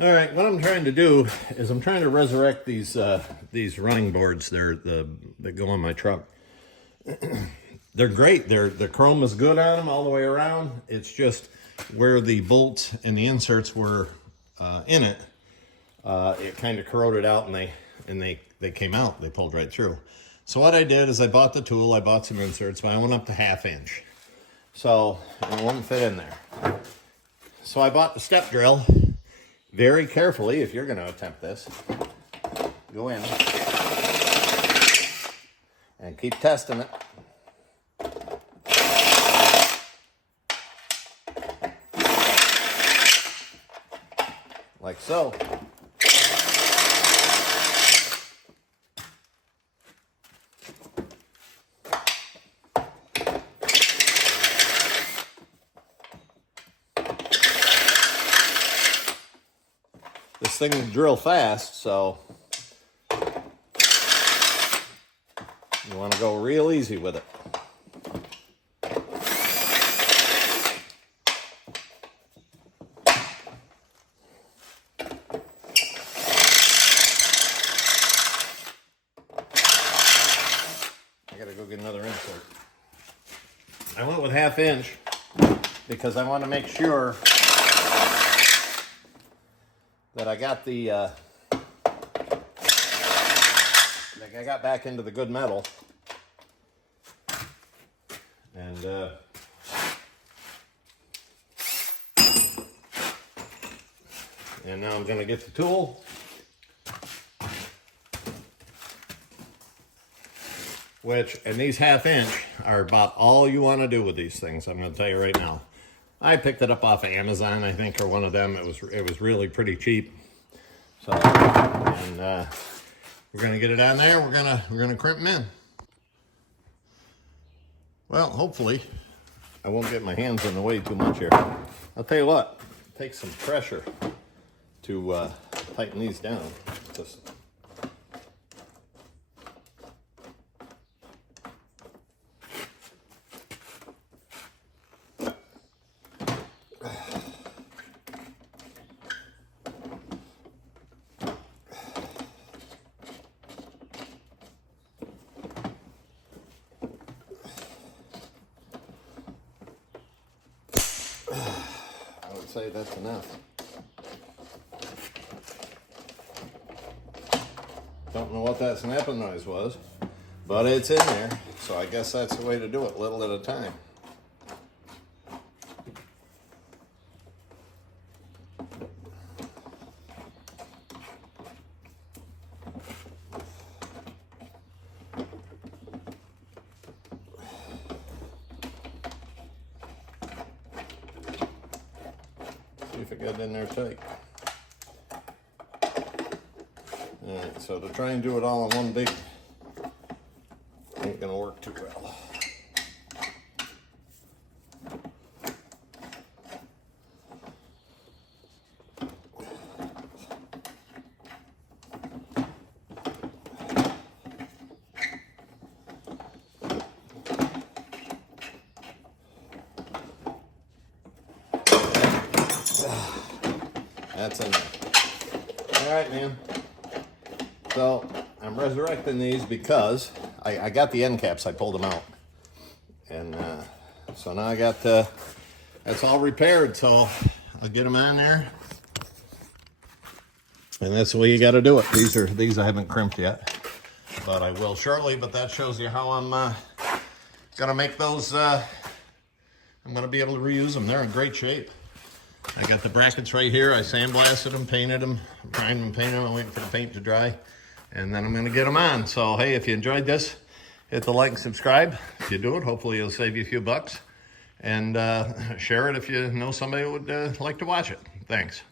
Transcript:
All right, what I'm trying to do is I'm trying to resurrect these running boards that go on my truck. They're great. The chrome is good on them all the way around. It's just where the bolts and the inserts were in it, it kind of corroded out, and they came out. They pulled right through. So what I did is I bought the tool. I bought some inserts, but I went up to 1/2 inch. So it wouldn't fit in there. So I bought the step drill. Very carefully, if you're going to attempt this, go in and keep testing it. Like so. This thing will drill fast, so you want to go real easy with it. I gotta go get another insert. I went with 1/2 inch because I want to make sure that I got I got back into the good metal, and now I'm going to get the tool, and these 1/2 inch are about all you want to do with these things. I'm going to tell you right now. I picked it up off of Amazon, I think, or one of them. It was really pretty cheap. So, and we're gonna get it on there. We're gonna crimp them in. Well, hopefully, I won't get my hands in the way too much here. I'll tell you what, it takes some pressure to tighten these down. Just I would say that's enough. Don't know what that snapping noise was, but it's in there, so I guess that's the way to do it, little at a time. See if it got in there tight. Alright, so to try and do it all in one big, ain't gonna work too well. That's enough. All right, man. So I'm resurrecting these because I got the end caps. I pulled them out, and so now I got that's all repaired. So I'll get them on there, and that's the way you got to do it. These I haven't crimped yet, but I will shortly. But that shows you how I'm gonna make those. I'm gonna be able to reuse them. They're in great shape. I got the brackets right here. I sandblasted them, painted them, primed them, painted them. I'm waiting for the paint to dry, and then I'm going to get them on. So, hey, if you enjoyed this, hit the like and subscribe. If you do it, hopefully it'll save you a few bucks. And share it if you know somebody who would like to watch it. Thanks.